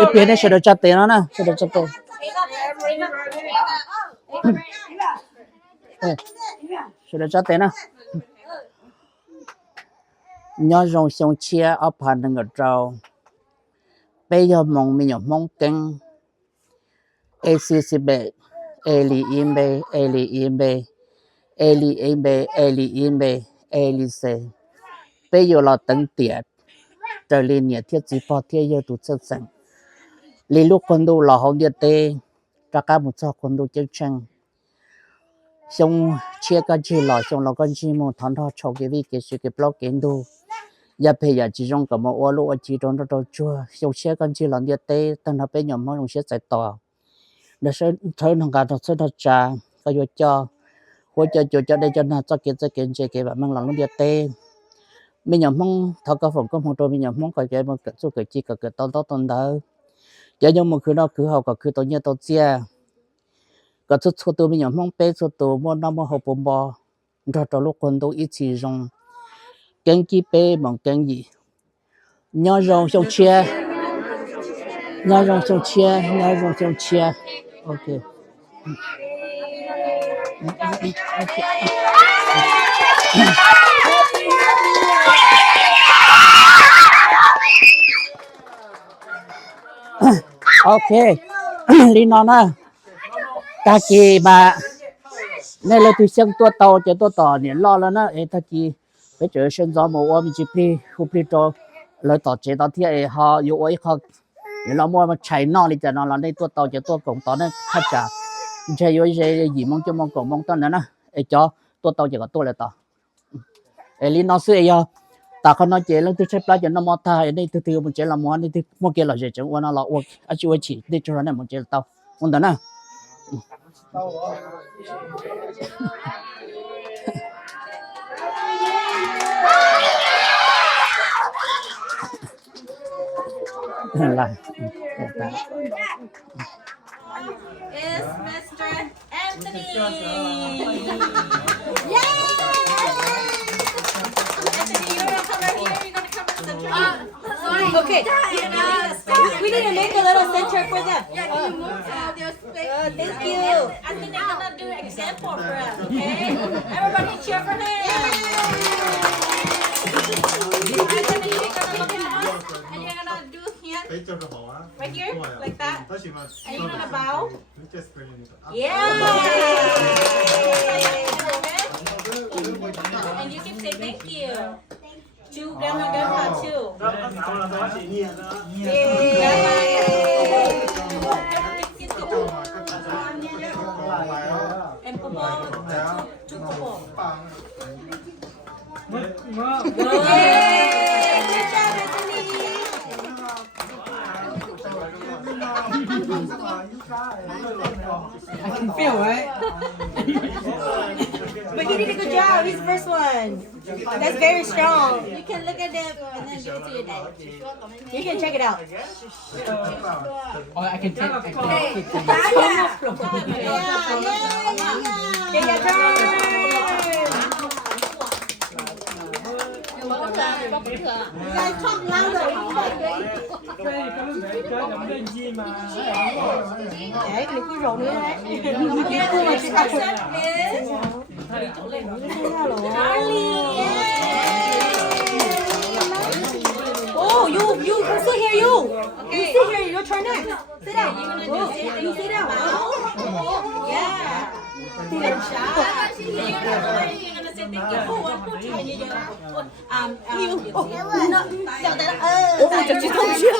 一边的是的吃点了呢，是的吃点。是的吃点呢。nhớ rong xong chia ở phần đằng ở trâu bây giờ mong mình mong căng ACCB Eli imbe Eli imbe Eli imbe Eli imbe Eli se bây giờ là tận tiệt trở lên nhiệt thiết chỉ phò thiết giờ tụt sơ sẵn lý lúc con đồ là hậu nhiệt tê các các một số con đồ chân chân xong chia cái chi là xong là con chi một thằng thọ cho cái vi cái sự cái blog kiến đồ giờ bây giờ chỉ trong cái một ô lô chỉ trong đó chua xong chia con chi là nhiệt tê tăng nó bây giờ mới dùng chia giải tỏa để sẽ thấy nó cả nó sẽ nó trả cái vô cho hỗ trợ cho đây cho nó cho kiến cái bạn mang lòng nó nhiệt tê mình nhầm mong thọ cái phòng có một đôi mình nhầm mong cái một cái số cái chi cái tao đỡ giờ nhưng mà cứ đó cứ học cái cứ tôi nhớ tôi chia cái số tôi mình nhầm mong bé số tôi mua năm mua hộp bò rồi lúc con tôi ít chỉ dùng kiến chi bé bằng kiến gì nhớ rong xong chia ok ok đi nó nè ta kỳ bà này là tôi xem tua tàu này lo了呢哎他kỳ bây giờ sinh ra một ông chỉ phi không phi cho lời tàu chế tàu thì họ yêu ấy họ nếu là mua mà chạy nó thì cho nó là đây tua cổng tàu này khác cả chạy yêu gì mong cho mong cổng mong tao nữa nè ấy cho tàu chỉ có tua là tàu ấy lý nó xưa ấy ta không nói chế lên tôi xếp lại cho nó mua thay đây từ một chế là mua đi mua kia là gì chẳng qua nó là uống à chú ấy chỉ đi cho nó này một chế tàu muốn đó nè lại is Mr. Anthony. Yay! Anthony, you're gonna come right here. You're gonna come in the center. Sorry. Okay. We need to make a little center for them. Thank you. Anthony, I'm gonna do an example for us. Okay. Everybody cheer for him. Anthony, you're gonna look at us, and you're gonna do hand right here, like that. And you're gonna bow. Yeah. And you can say thank you to grandma and grandpa too. And Popo to Popo. Yay! Good job, Anthony. I can feel it. But he did a good job. He's the first one. That's very strong. You can look at them and then give it to your dad. You can check it out. Oh, I can take it. Take your turn. You guys talk louder. Đấy, mình cứ rộn nữa đấy. Oh, you sit here, you. You sit here, your turn next. Sit down. You sit down. Yeah. Good job. You're gonna say thank you for one more time. 저 지금 쉬어.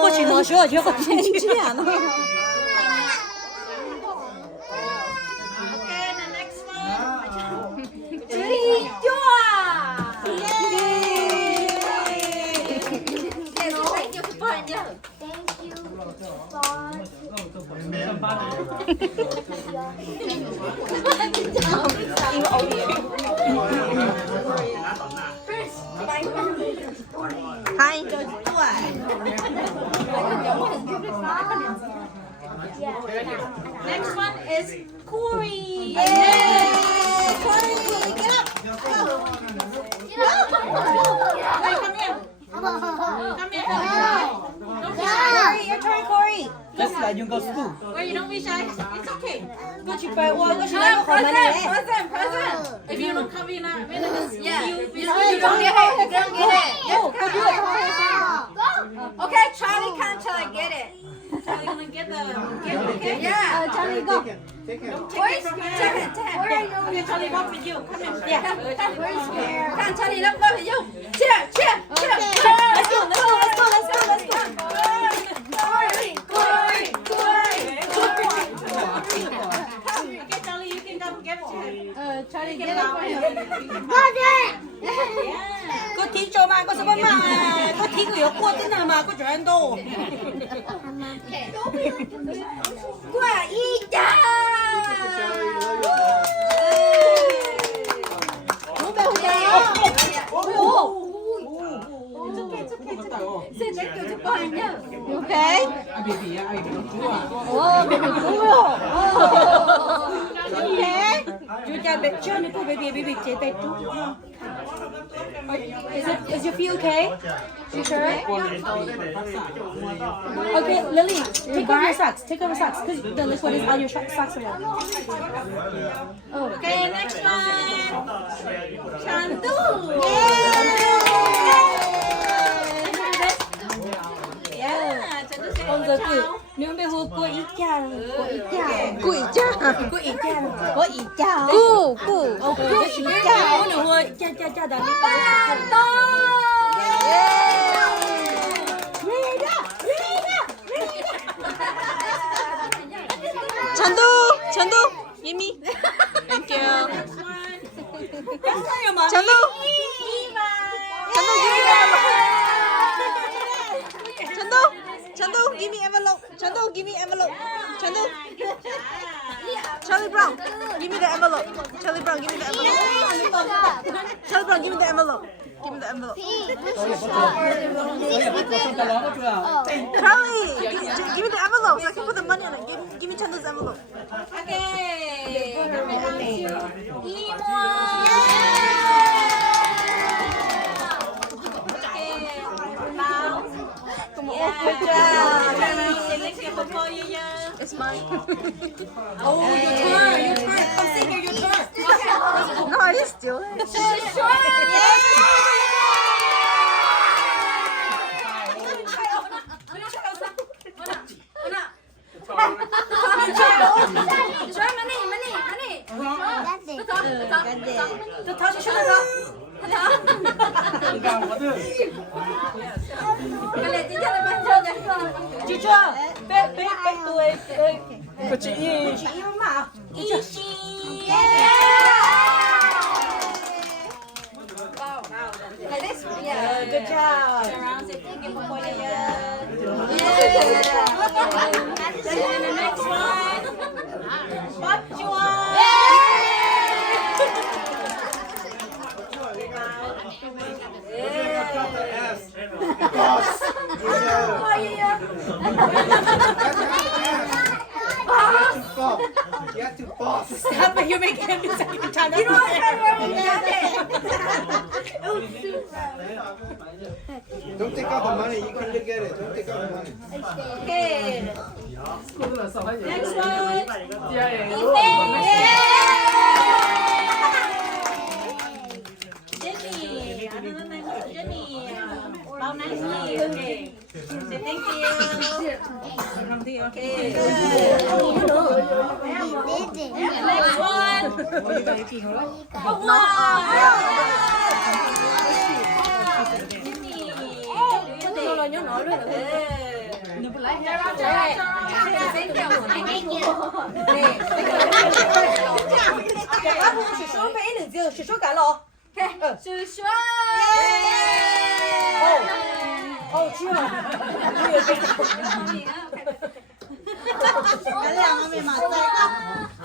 过去能说就很亲切呢。Okay, the next one. 3, 嗨， Next one is Corey. Corey, get up. Come here. Corey, your turn, Corey. Just like you go school. Corey, don't be shy. It's okay. Go to bed. Well, go to bed. Present. If you don't come in, yeah. You don't get it. You don't get it. Go do it. Okay, Charlie can't till I get it. Charlie gonna get the okay? Yeah. Charlie, go. Where's Take it. Okay, Charlie, walk with you. Come in. Yeah. Can't Charlie, let's go with you. Cheer. Let's go. Okay, Charlie, you can come get it to him. Charlie, get it out. Có thí cho mà, có sao mà, có thí của yếu qua tên nào mà, có chuyện đâu. Quả y cha. Xin thank you cho con nhá. Okay. Ai bị gì á? Ai bị chú à? Oh, baby, cool. Okay. Chú cha bé chưa nữa cô baby chế tay chú. Is your feet okay? You sure? Okay, Lily, take off your socks. Take off your socks because the liquid is on your socks already. Okay, next one. Chandu. Yeah. Con giờ cử nếu bây giờ cô ít cha cô ít cha cô ít cha cô ít cha cô ít cha cô ít cha cô nữa thôi cha đã đi 찬도, give me. Thank you. 찬도, 찬도, give me envelope. 찬도, give me envelope. 찬도. Charlie Brown, give me the envelope. Charlie Brown, give me the envelope. Charlie Brown, give me the envelope. Give me the envelope. Charlie, give me the envelope so I can put the money on it. Give me Chando's envelope. It's mine. Oh, your turn. Come sit here, your turn. No, I didn't steal it. 저 다시 쉬어서. chị chưa bé tuổi Của chị mà chị Like this? good job and the next one what you want You have to boss. stop it, you're making him do second time. You know what? Don't take out the money. You can look at it. Don't take out the money. Okay, next one. Jenny, I don't know my name. Jenny, bow nicely. Okay, say thank you. Okay, next one. She show cả lọ. Oh, chưa.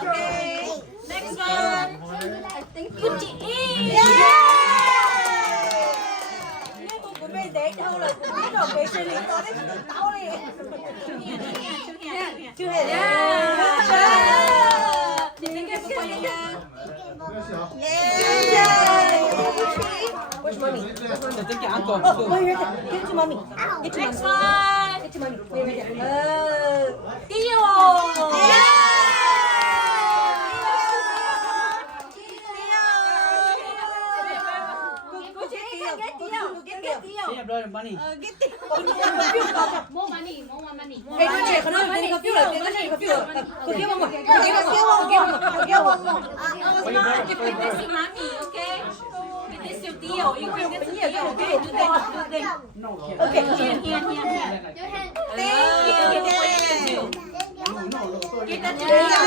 Okay, next one. Của chị. Của mẹ để đâu là cũng biết rồi, mẹ xử lý đó đấy chứ tao đi. Chưa hề. Which mommy. So take your uncle. Oh, wait, right there. Give it to mommy. Get to Next mommy. one. Get to mommy. Wait, right there. Tio. Take your brother money. More money, more money. Hey, don't check. No, they got fuel. They got fuel. Go give one more. Go give one more. Go give one more. For your brother. You give this to mommy, okay? Give this to Tio. You give this to Tio, okay? Do this. No, here. Okay. Here. Your hand. Give that to There you Tio. go.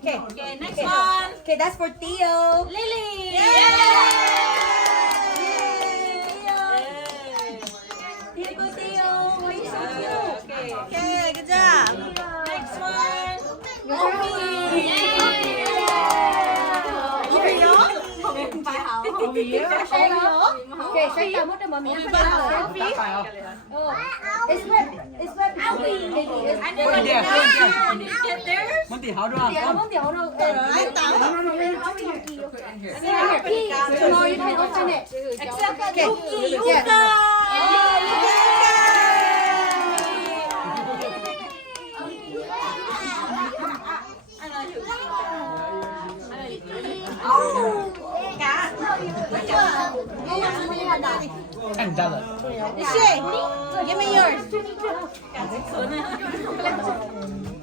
Okay. Okay, next one. Okay, that's for Theo. Lily. Okay, good job. Next one. Over here. Okay, shake down the mommy. Tắt phải không? It's wet. It's wet. I Put it there. Put it there. Get there. Muốn thì háo được không? Không muốn tiểu đâu. Anh Tao. No, you can open it. Except Okay. Yuki. Yeah. $10. Shay, give me yours.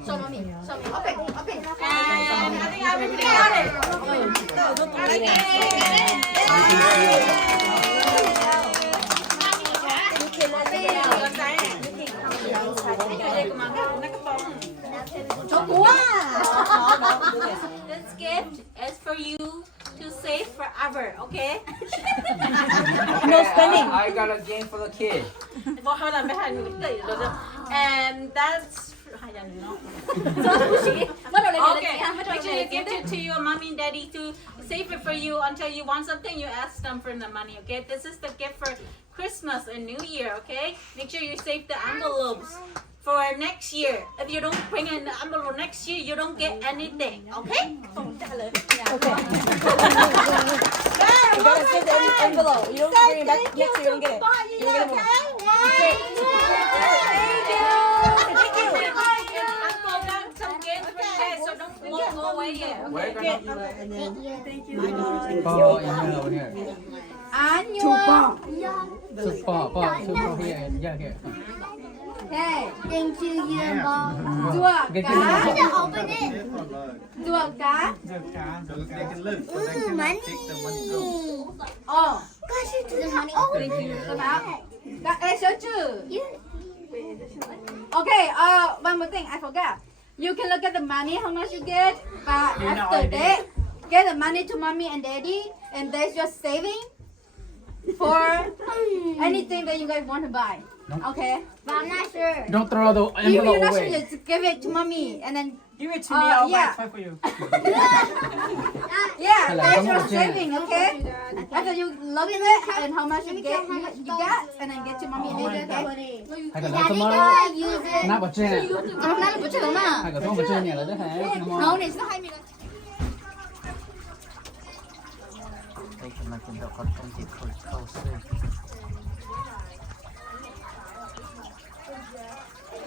Show mommy. Show me. Open. Open. And I think everybody got it. No, don't like that. This gift is for you to save forever, okay? No spending. I got a game for the kid. Well, hold on, and that's okay. Make sure you give it to your mommy and daddy to save it for you until you want something. You ask them for the money, okay? This is the gift for Christmas and New Year, okay? Make sure you save the envelopes for next year. If you don't bring in the envelope next year, you don't get anything, okay? Okay. You gotta save the envelope. You don't bring it back next year, you don't get it. You don't get it. Thank you. Uncle got some gifts for you guys, so don't go away yet. We're Okay? gonna Thank you. for in here over here. Super here and here. Okay. Thank you, Yumbo. Get Dua card. Open it. Dua card. They can live, but they cannot take the money out. Oh. The money. Thank you. Okay, one more thing I forgot. You can look at the money, how much you get, but after that, get the money to mommy and daddy, and that's your saving for anything that you guys want to buy. Okay? But I'm not sure. Don't throw the If you're envelope not sure, away. just give it to mommy, and then Give it to me, I'll yeah. buy for you. yeah, Hello, that's come your on, Jen. saving. Okay? After you look at it and how much you get, and then get to mommy and daddy. Okay? Hai cái đó tomorrow. Nắp ở trên này. 나는 붙여 넣어놔. Hai cái đó ở trên này là đấy hả? 나오네, 진짜 하이미가. đây là mình cũng đã có trong dịp khởi cầu sư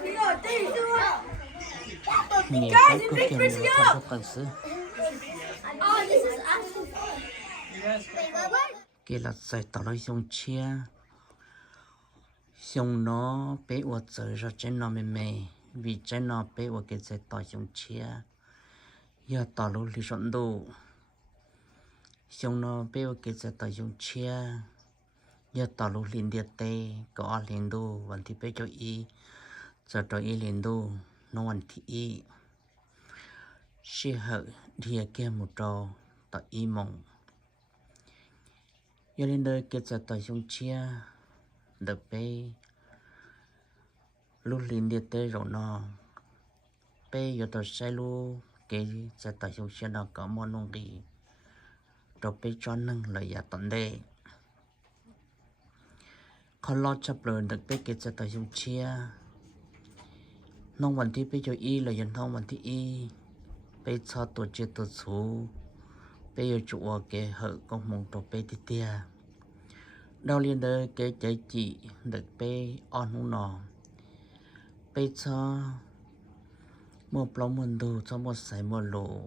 nhiều cái cực kỳ nhiều trong các cần sư kia là giải tỏ lại dùng chia dùng nó bé ở trời ra trên nó mềm vì trên nó bé ở cái giải tỏ dùng chia giờ tỏ lúc lý chọn đồ dùng nó bé ở cái giải tỏ dùng chia giờ tỏ lúc liền địa tê có liền đồวันที่bé cho y giờ cho y liền đồ nóวันที่y sẽ hở đi kia một trò tại y mộng giờ lên đời kết ra tại dùng chia đập bé lúc liền địa tê rồi nó bé giờ tôi sẽ lu cái ra tại dùng chia nó có món nông gì rồi bé cho nâng lời giả tận đề còn lo chấp lời được bé kết ra tại dùng chia nôngวันที่bé cho y là dân thôngวันที่y bé cho tổ chức tổ số bé ở chỗ cái hở con mong tổ bé đi tia đau liên đời cái trái chị được bé on hú nọ bé cho một plong một đồ cho một sải một lỗ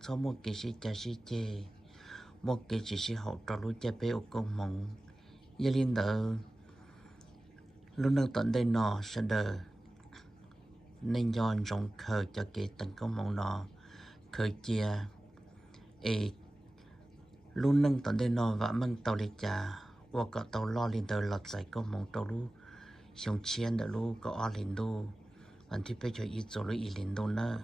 cho một cái gì chả gì chê một cái chỉ hậu trò lúa chè bé ở công mong gia liên đời luôn đang tận đây nọ sẽ đời nên do rong khờ cho cái tận công mong nọ khờ chia ê luôn nâng tận đây nọ và mang tàu đi trà và cả tàu lo liên đời lọt giải công mong tàu lú xong chiến đã lú có ở liên đô anh thì bây giờ ít rồi ít liên đô nữa